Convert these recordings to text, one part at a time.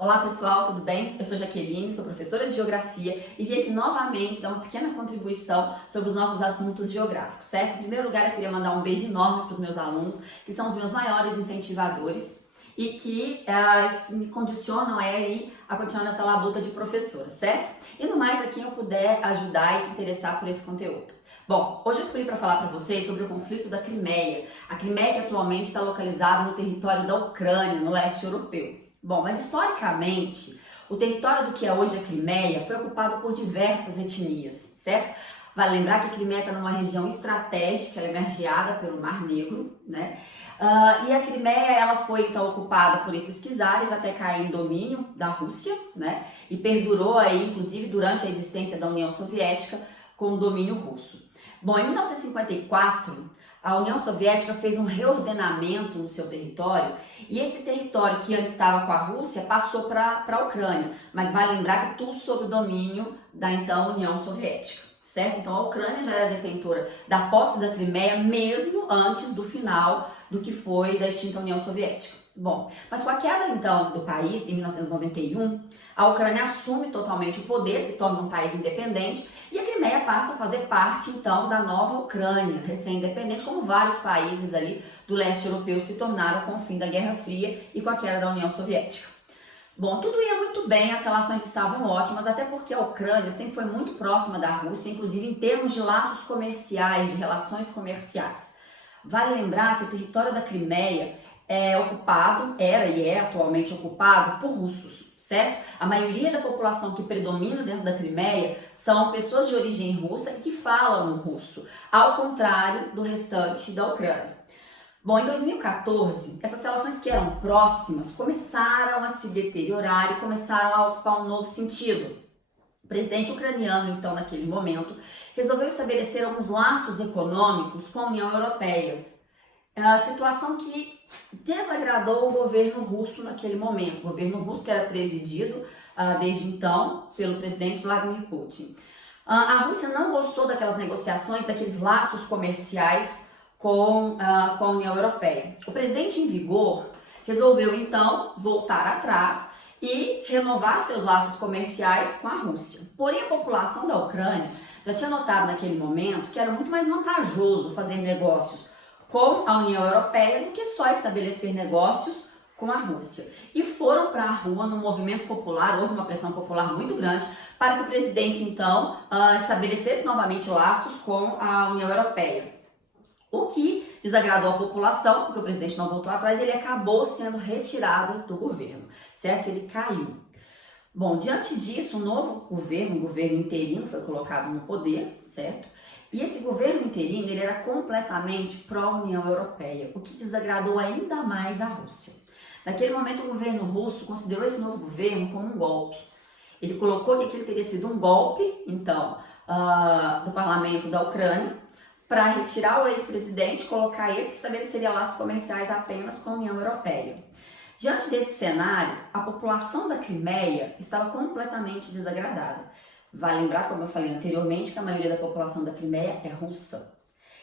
Olá pessoal, tudo bem? Eu sou Jaqueline, sou professora de Geografia e vim aqui novamente dar uma pequena contribuição sobre os nossos assuntos geográficos, certo? Em primeiro lugar, eu queria mandar um beijo enorme para os meus alunos, que são os meus maiores incentivadores e que me condicionam a continuar nessa labuta de professora, certo? E no mais, a quem eu puder ajudar e se interessar por esse conteúdo. Bom, hoje eu escolhi para falar para vocês sobre o conflito da Crimeia. A Crimeia que atualmente está localizada no território da Ucrânia, no leste europeu. Bom, mas historicamente, o território do que é hoje a Crimeia foi ocupado por diversas etnias, certo? Vale lembrar que a Crimeia está numa região estratégica, ela é margeada pelo Mar Negro, né? E a Crimeia ela foi então ocupada por esses czares até cair em domínio da Rússia, né? E perdurou aí, inclusive, durante a existência da União Soviética com o domínio russo. Bom, em 1954, a União Soviética fez um reordenamento no seu território e esse território que antes estava com a Rússia passou para a Ucrânia, mas vale lembrar que tudo sob o domínio da então União Soviética, certo? Então a Ucrânia já era detentora da posse da Crimeia mesmo antes do final do que foi da extinta União Soviética. Bom, mas com a queda então do país em 1991, a Ucrânia assume totalmente o poder, se torna um país independente e a Crimeia passa a fazer parte então da nova Ucrânia, recém-independente, como vários países ali do leste europeu se tornaram com o fim da Guerra Fria e com a queda da União Soviética. Bom, tudo ia muito bem, as relações estavam ótimas, até porque a Ucrânia sempre foi muito próxima da Rússia, inclusive em termos de laços comerciais, de relações comerciais. Vale lembrar que o território da Crimeia era e é atualmente ocupado por russos, certo? A maioria da população que predomina dentro da Crimeia são pessoas de origem russa e que falam russo, ao contrário do restante da Ucrânia. Bom, em 2014, essas relações que eram próximas começaram a se deteriorar e começaram a ocupar um novo sentido. O presidente ucraniano, então, naquele momento, resolveu estabelecer alguns laços econômicos com a União Europeia. A situação que desagradou o governo russo naquele momento, o governo russo que era presidido desde então pelo presidente Vladimir Putin. A Rússia não gostou daquelas negociações, daqueles laços comerciais com a União Europeia. O presidente em vigor resolveu então voltar atrás e renovar seus laços comerciais com a Rússia. Porém, a população da Ucrânia já tinha notado naquele momento que era muito mais vantajoso fazer negócios com a União Europeia do que só estabelecer negócios com a Rússia. E foram para a rua no movimento popular, houve uma pressão popular muito grande para que o presidente então estabelecesse novamente laços com a União Europeia. O que desagradou a população, porque o presidente não voltou atrás, ele acabou sendo retirado do governo, certo? Ele caiu. Bom, diante disso, um novo governo, um governo interino foi colocado no poder, certo? E esse governo interino ele era completamente pró-União Europeia, o que desagradou ainda mais a Rússia. Naquele momento, o governo russo considerou esse novo governo como um golpe. Ele colocou que aquilo teria sido um golpe, então, do parlamento da Ucrânia, para retirar o ex-presidente e colocar esse que estabeleceria laços comerciais apenas com a União Europeia. Diante desse cenário, a população da Crimeia estava completamente desagradada. Vale lembrar, como eu falei anteriormente, que a maioria da população da Crimeia é russa.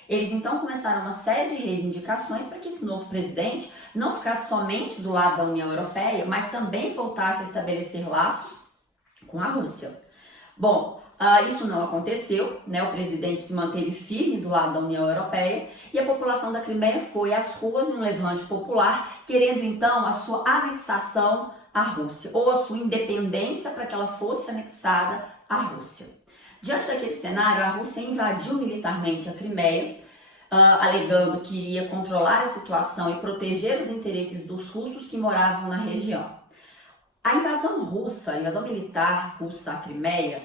Eles então começaram uma série de reivindicações para que esse novo presidente não ficasse somente do lado da União Europeia, mas também voltasse a estabelecer laços com a Rússia. Bom, isso não aconteceu, né? O presidente se manteve firme do lado da União Europeia e a população da Crimeia foi às ruas em um levante popular, querendo então a sua anexação à Rússia, ou a sua independência para que ela fosse anexada à Rússia. Diante daquele cenário, a Rússia invadiu militarmente a Crimeia, alegando que iria controlar a situação e proteger os interesses dos russos que moravam na região. A invasão militar russa à Crimeia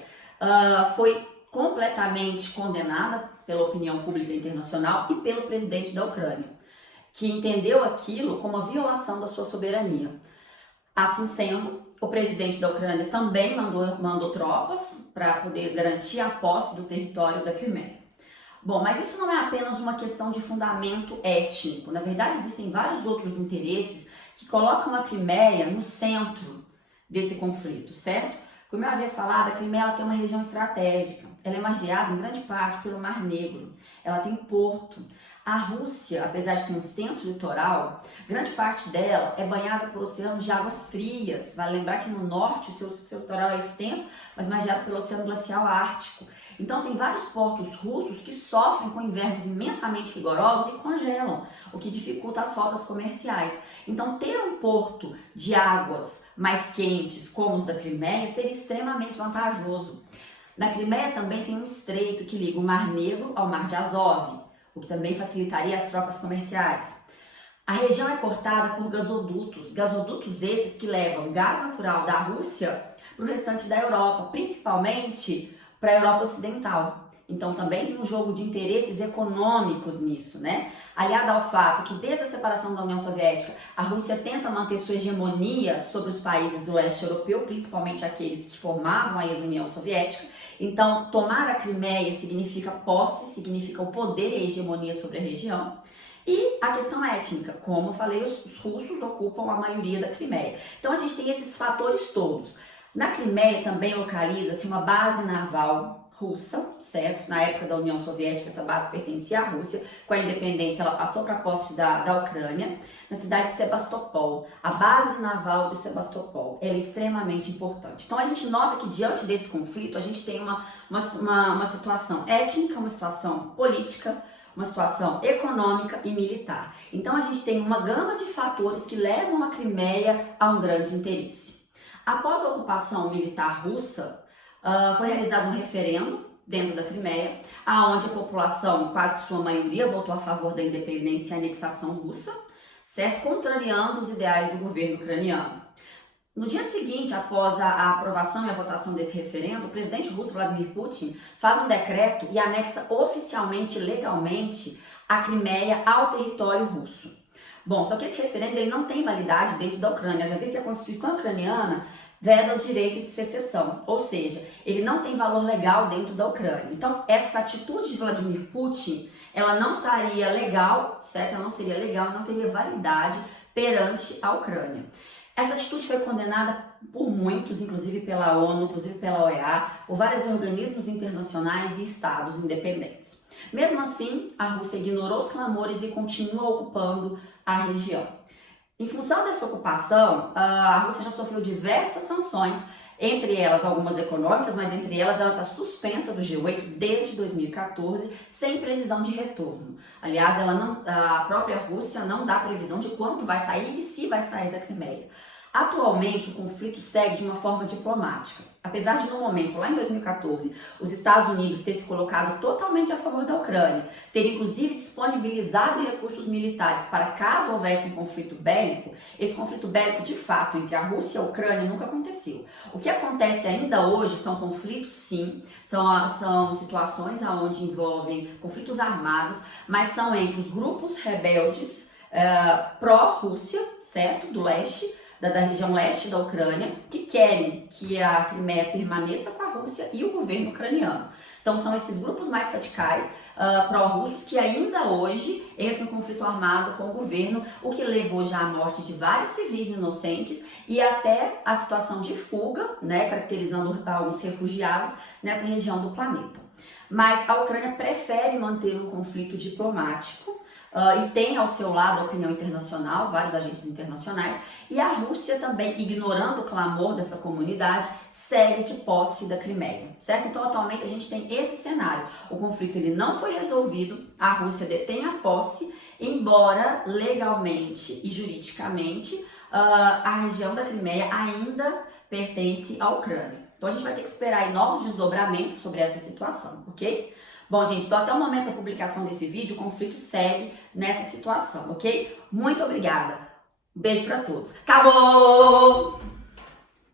foi completamente condenada pela opinião pública internacional e pelo presidente da Ucrânia, que entendeu aquilo como uma violação da sua soberania. Assim sendo, o presidente da Ucrânia também mandou tropas para poder garantir a posse do território da Crimeia. Bom, mas isso não é apenas uma questão de fundamento étnico. Na verdade, existem vários outros interesses que colocam a Crimeia no centro desse conflito, certo? Como eu havia falado, a Crimeia ela tem uma região estratégica. Ela é margeada em grande parte pelo Mar Negro. Ela tem porto. A Rússia, apesar de ter um extenso litoral, grande parte dela é banhada por oceanos de águas frias. Vale lembrar que no norte o seu litoral é extenso, mas margeado pelo Oceano Glacial Ártico. Então tem vários portos russos que sofrem com invernos imensamente rigorosos e congelam, o que dificulta as rotas comerciais. Então ter um porto de águas mais quentes, como os da Crimeia, seria extremamente vantajoso. Na Crimeia também tem um estreito que liga o Mar Negro ao Mar de Azov, o que também facilitaria as trocas comerciais. A região é cortada por gasodutos esses que levam gás natural da Rússia para o restante da Europa, principalmente para a Europa Ocidental. Então também tem um jogo de interesses econômicos nisso, né? Aliado ao fato que desde a separação da União Soviética, a Rússia tenta manter sua hegemonia sobre os países do leste europeu, principalmente aqueles que formavam a ex-União Soviética. Então, tomar a Crimeia significa posse, significa o poder e a hegemonia sobre a região. E a questão étnica, como eu falei, os russos ocupam a maioria da Crimeia. Então a gente tem esses fatores todos. Na Crimeia também localiza-se uma base naval russa, certo? Na época da União Soviética, essa base pertencia à Rússia. Com a independência, ela passou para a posse da Ucrânia, na cidade de Sebastopol. A base naval de Sebastopol, ela é extremamente importante. Então, a gente nota que, diante desse conflito, a gente tem uma situação étnica, uma situação política, uma situação econômica e militar. Então, a gente tem uma gama de fatores que levam a Crimeia a um grande interesse. Após a ocupação militar russa, foi realizado um referendo dentro da Crimeia, onde a população, quase que sua maioria, votou a favor da independência e anexação russa, certo? Contrariando os ideais do governo ucraniano. No dia seguinte, após a aprovação e a votação desse referendo, o presidente russo Vladimir Putin faz um decreto e anexa oficialmente, legalmente, a Crimeia ao território russo. Bom, só que esse referendo ele não tem validade dentro da Ucrânia, já que a Constituição ucraniana veda o direito de secessão, ou seja, ele não tem valor legal dentro da Ucrânia. Então, essa atitude de Vladimir Putin, ela não estaria legal, certo? Ela não seria legal, não teria validade perante a Ucrânia. Essa atitude foi condenada por muitos, inclusive pela ONU, inclusive pela OEA, por vários organismos internacionais e estados independentes. Mesmo assim, a Rússia ignorou os clamores e continua ocupando a região. Em função dessa ocupação, a Rússia já sofreu diversas sanções, entre elas algumas econômicas, mas entre elas ela está suspensa do G8 desde 2014, sem previsão de retorno. Aliás, a própria Rússia não dá previsão de quando vai sair e se vai sair da Crimeia. Atualmente, o conflito segue de uma forma diplomática. Apesar de, no momento, lá em 2014, os Estados Unidos ter se colocado totalmente a favor da Ucrânia, ter inclusive disponibilizado recursos militares para caso houvesse um conflito bélico, esse conflito bélico, de fato, entre a Rússia e a Ucrânia nunca aconteceu. O que acontece ainda hoje são conflitos, sim, são situações onde envolvem conflitos armados, mas são entre os grupos rebeldes pró-Rússia, certo, do leste, da região leste da Ucrânia, que querem que a Crimeia permaneça com a Rússia e o governo ucraniano. Então são esses grupos mais radicais pró-russos que ainda hoje entram em conflito armado com o governo, o que levou já à morte de vários civis inocentes e até a situação de fuga, né, caracterizando alguns refugiados nessa região do planeta. Mas a Ucrânia prefere manter um conflito diplomático e tem ao seu lado a opinião internacional, vários agentes internacionais, e a Rússia também, ignorando o clamor dessa comunidade, segue de posse da Crimeia, certo? Então, atualmente, a gente tem esse cenário. O conflito ele não foi resolvido, a Rússia detém a posse, embora legalmente e juridicamente a região da Crimeia ainda pertence à Ucrânia. Então, a gente vai ter que esperar aí novos desdobramentos sobre essa situação, ok? Bom, gente, então até o momento da publicação desse vídeo, o conflito segue nessa situação, ok? Muito obrigada. Um beijo pra todos. Acabou!